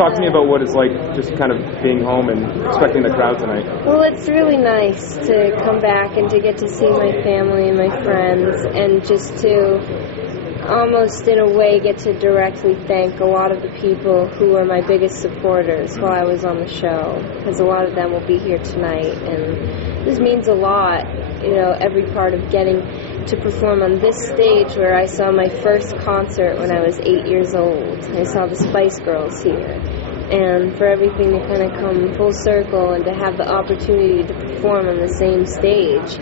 Talk to me about what it's like just kind of being home and expecting the crowd tonight. Well, it's really nice to come back and to get to see my family and my friends and just to almost in a way get to directly thank a lot of the people who were my biggest supporters while I was on the show, because a lot of them will be here tonight, and this means a lot, every part of getting to perform on this stage where I saw my first concert when I was 8 years old. I saw the Spice Girls here, and for everything to kind of come full circle and to have the opportunity to perform on the same stage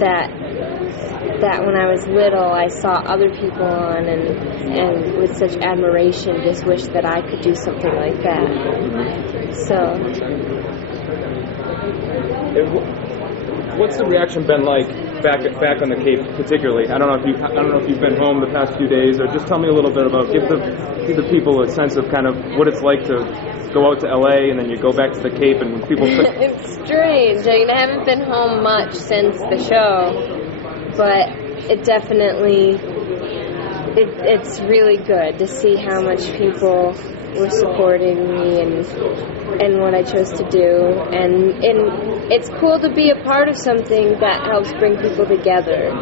that when I was little I saw other people on and with such admiration just wished that I could do something like that. So what's the reaction been like back on the Cape particularly? I don't know if you've been home the past few days, or just tell me a little bit about give the people a sense of kind of what it's like to go out to LA and then you go back to the Cape and people It's strange. I haven't been home much since the show, but it definitely it's really good to see how much people were supporting me and what I chose to do, and it's cool to be a part of something that helps bring people together.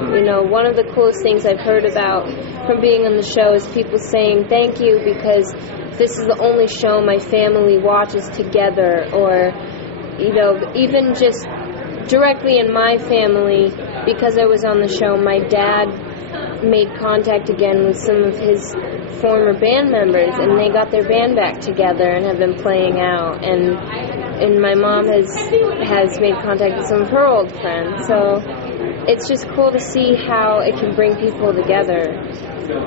One of the coolest things I've heard about from being on the show is people saying thank you because this is the only show my family watches together, or even just directly in my family, because I was on the show, my dad made contact again with some of his former band members, and they got their band back together and have been playing out, and my mom has made contact with some of her old friends, so it's just cool to see how it can bring people together.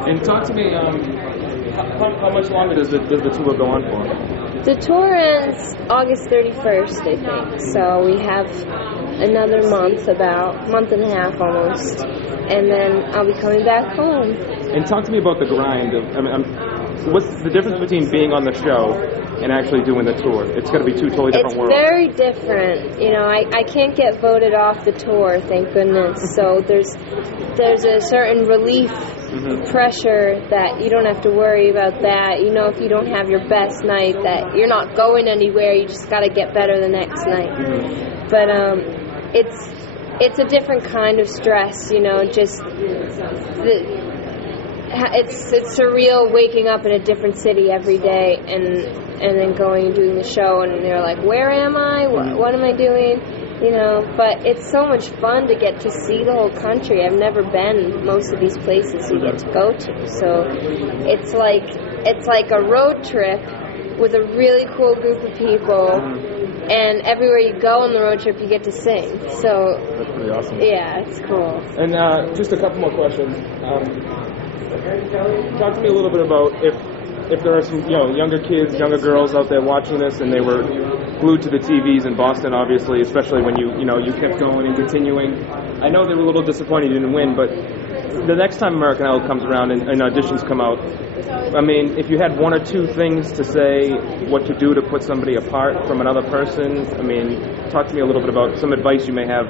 And talk to me, how much longer does the tour go on for? The tour ends August 31st, I think, so we have another month and a half almost, and then I'll be coming back home. And talk to me about the grind. What's the difference between being on the show and actually doing the tour? It's going to be two totally different worlds. It's very different. I can't get voted off the tour, thank goodness. So there's a certain relief pressure that you don't have to worry about that. If you don't have your best night, that you're not going anywhere. You just got to get better the next night. But it's a different kind of stress. It's surreal waking up in a different city every day and then going and doing the show, and you're like, where am I? What am I doing? But it's so much fun to get to see the whole country. I've never been most of these places you get to go to, so it's like a road trip with a really cool group of people, and everywhere you go on the road trip you get to sing. So that's pretty awesome. Yeah, it's cool. And just a couple more questions. Talk to me a little bit about if there are some younger kids, younger girls out there watching this, and they were glued to the TVs in Boston, obviously, especially when you kept going and continuing. I know they were a little disappointed you didn't win, but the next time American Idol comes around and auditions come out, if you had one or two things to say what to do to put somebody apart from another person, talk to me a little bit about some advice you may have.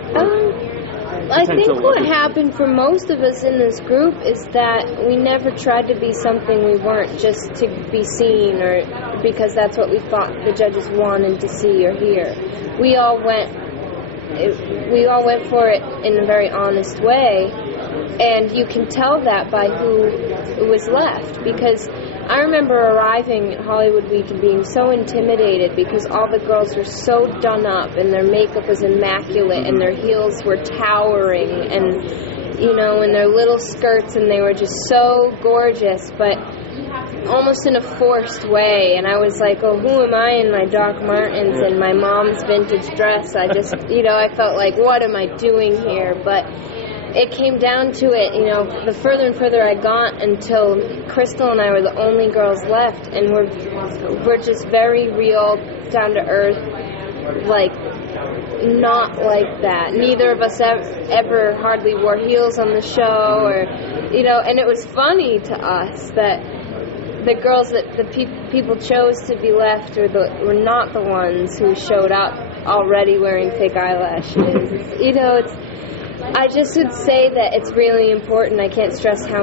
I think what happened for most of us in this group is that we never tried to be something we weren't just to be seen or because that's what we thought the judges wanted to see or hear. We all went for it in a very honest way, and you can tell that by who was left, because I remember arriving at Hollywood Week and being so intimidated because all the girls were so done up and their makeup was immaculate and their heels were towering and, in their little skirts, and they were just so gorgeous, but almost in a forced way. And I was like, oh, who am I in my Doc Martens and my mom's vintage dress? I just, I felt like, what am I doing here? But it came down to it, the further and further I got until Crystal and I were the only girls left, and we're just very real, down to earth, like not like that. Neither of us ever hardly wore heels on the show, or and it was funny to us that the girls that the people chose to be left were not the ones who showed up already wearing fake eyelashes. I just would say that it's really important. I can't stress how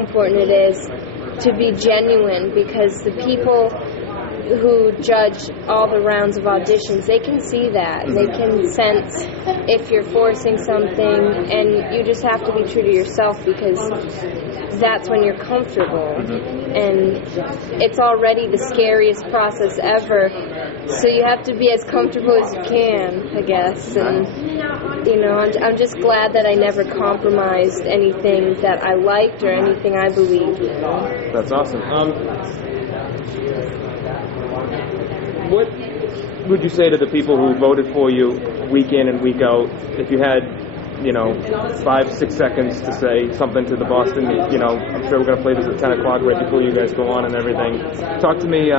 important it is to be genuine, because the people who judge all the rounds of auditions, they can see that. They can sense if you're forcing something, and you just have to be true to yourself, because that's when you're comfortable. And it's already the scariest process ever, so you have to be as comfortable as you can, I guess. And I'm just glad that I never compromised anything that I liked or anything I believed in. That's awesome. What would you say to the people who voted for you week in and week out, if you had, 5-6 seconds to say something to the Boston, I'm sure we're going to play this at 10 o'clock right before you guys go on and everything. Talk to me,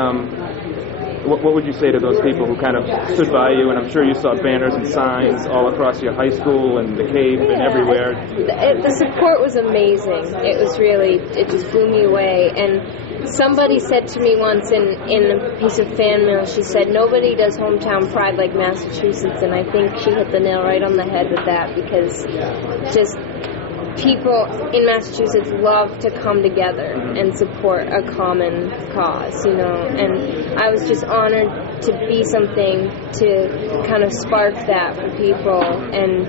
what would you say to those people who kind of stood by you, and I'm sure you saw banners and signs all across your high school and the cave and everywhere? The support was amazing. It just blew me away. And somebody said to me once in a piece of fan mail, she said, nobody does hometown pride like Massachusetts, and I think she hit the nail right on the head with that, because just people in Massachusetts love to come together and support a common cause, and I was just honored to be something to kind of spark that for people and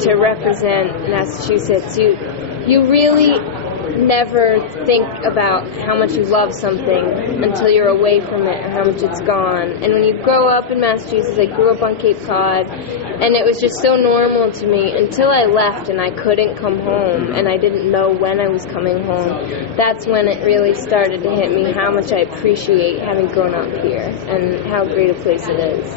to represent Massachusetts. You really never think about how much you love something until you're away from it, or how much it's gone. And when you grow up in Massachusetts, I grew up on Cape Cod, and it was just so normal to me until I left and I couldn't come home, and I didn't know when I was coming home. That's when it really started to hit me how much I appreciate having grown up here and how great a place it is.